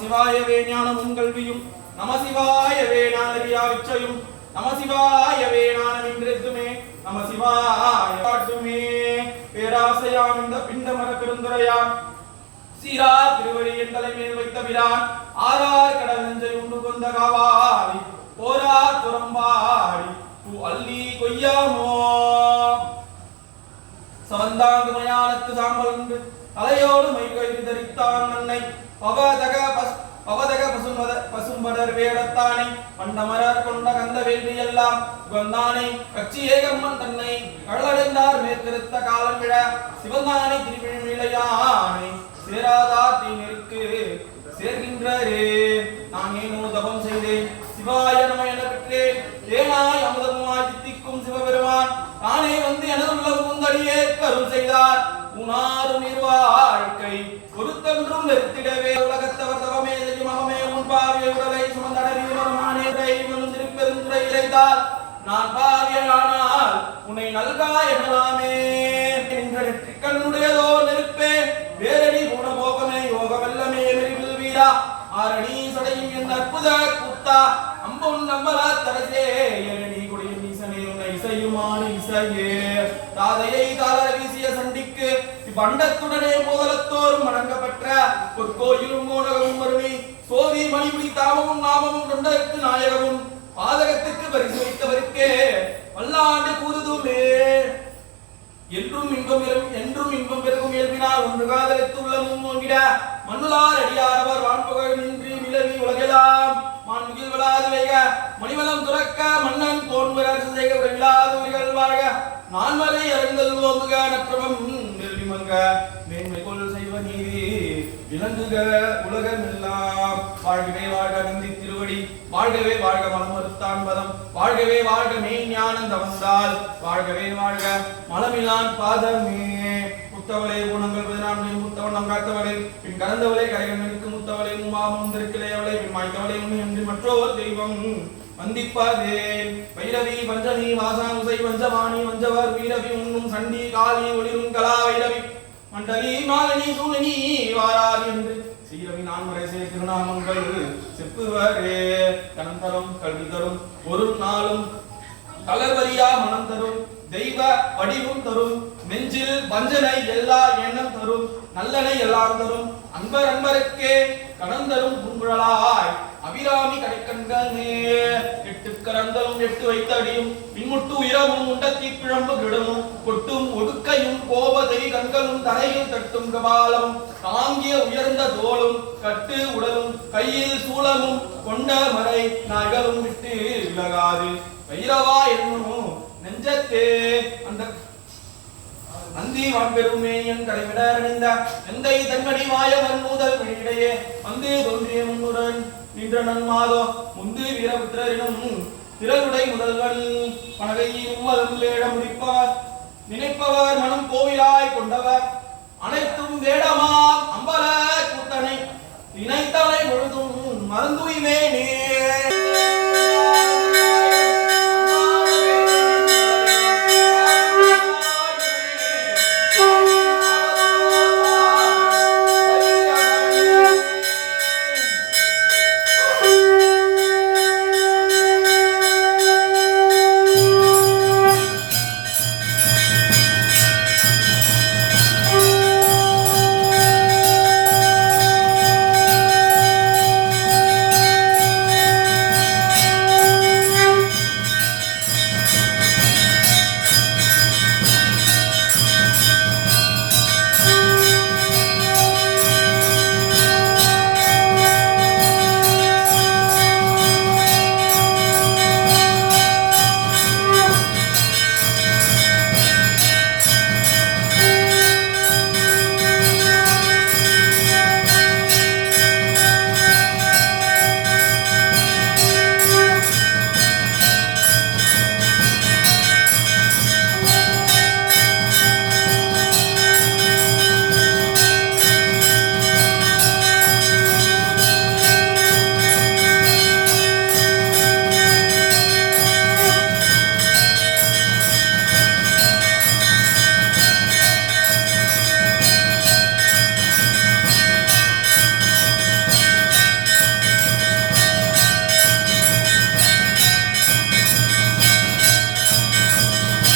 சிவாயவே ஞானமும் கல்வியும் நம சிவாயவே நானறியா விச்சையும் நம சிவாயவே நானமின்றெத்துமே நம பிண்டமர சீரா திருவடி தலைமையில் வைத்த பிரான் ஆறார் கடல் நெஞ்சை உண்டு கொண்ட காவாரி போரா புறம்பாடி பூ அள்ளி கொய்யாமோ. சவந்தாங்கு மயானத்து சாம்பல் உண்டு. தலையோடு மை கயிறு தரித்தான் அன்னை பவதக பச பசும்படர் வேடத்தானை பண்டமரர் கொண்ட கந்த வேண்டி எல்லாம் உகந்தானை கட்சி ஏகம்மன் தன்னை கள்ளடைந்தார் மேற்கிருத்த காலம் விழ சிவந்தானை திருவிழியானை சேராதா தீனிற்கு சேர்கின்றரே. நான் பாவியனானால் உன்னை நல்கா எனலாமே. என்ற கண்ணுடையதோ நெருப்பே வேரடி குணபோகமே யோக வல்லமே மெரிவில் வீரா ஆரணி சடையும் என் அற்புத கூத்தா. அம்பும் நம்பலா தரசே எரணி குடியும் ஈசனே உன்னை இசையுமான இசையே. தாதையை தாளர வீசிய சண்டிக்கு இப்பண்டத்துடனே முதலத்தோறும் வணங்கப்பெற்ற கோயிலும் மோனகமும் வருமி சோதி மணிமுடி தாமமும் நாமமும் தொண்டருக்கு நாயகமும். பாதகத்துக்கு பரிசோதித்தவருக்கே வல்லாண்டு கூறுதுமே. என்றும் இன்பம் பெரும் என்றும் இன்பம் பெருகும் இயல்பினார் ஒன்று காதலித்து உள்ளமும் ஓங்கிட. மண்ணுளார் அடியாரவர் வான்புகழ் நிலவி விலவி உலகெல்லாம் மான்முகில் விழாது வைக மணிவலம் துறக்க மன்னன் போன்பிறர் செய்க உடவிலாது உயிர்கள் வாழ்க. நான்மலை அரங்கல் ஓங்குக நற்றமம் நெல்விமங்க மேன்மை கொள் செய்வ நீதி விளங்குக உலகமெல்லாம். வாழ்கவே வாழ்க நந்தி திருவடி வாழ்கவே வாழ்க மலமறுத்தான் பதம். வாழ்கவே வாழ்க மெய் ஞானந்த வந்தால். வாழ்கவே வாழ்க மலமிலான் பாதமே. முத்தவளே குணங்கள் பதினான்கு முத்தவண்ணம் காத்தவளே. பின் கலந்தவளே கரைகள் நெருக்கு முத்தவளே. முமாமும் திருக்கிளையவளே பின் மாய்த்தவளே உண்மை என்று மற்றோர் தெய்வம். வந்திப்பாதே. வைரவி பஞ்சமி வாசாங்குசை வஞ்சவாணி வஞ்சவர் வீரவி உண்ணும் சண்டி காளி ஒளிரும் கலா வைரவி. மண்டலி மாலினி சூலினி வாரார் என்று சீரவி நான்முறை சே திருநாமங்கள் செப்புவரே கணம் தரும் கல்வி தரும் ஒரு நாளும் தளர்வரியா மனம் தரும் தெய்வ வடிவும் தரும் நெஞ்சில் வஞ்சனை எல்லா எண்ணம் தரும் நல்லனை எல்லாம் தரும் அன்பர் அன்பருக்கே கடந்தரும் பூங்குழலாய் அபிராமி கடைக்கண்கள் எட்டு கரங்களும் எட்டு வைத்தடியும் இம்முட்டு உயரமும் உண்ட தீப்பிழம்பு கிடமும் கொட்டும் ஒடுக்கையும் கோபதை கண்களும் தரையில் தட்டும் கபாலம். தாங்கிய உயர்ந்த தோளும் கட்டு உடலும் கையில் சூளமும் கொண்ட மறை நகலும் விட்டு விலகாது. வைரவா என்னும் நெஞ்சத்தே அந்த நந்தி வான்பெருமேயன் கடைவிட அடைந்த எந்தை தன்மணி மாயவன் முதல் வெளியிடையே வந்து தோன்றிய முன்னுடன் நின்ற நன்மாதோ முந்து வீரபுத்திரனும் திரளுடை முதல்வன் பனகையில் உம்மதம் வேட முடிப்பவர். நினைப்பவர் மனம் கோவிலாய் கொண்டவர். அனைத்தும் வேடமா அம்பல கூத்தனை நினைத்தலை முழுதும் மறந்துய்வேனே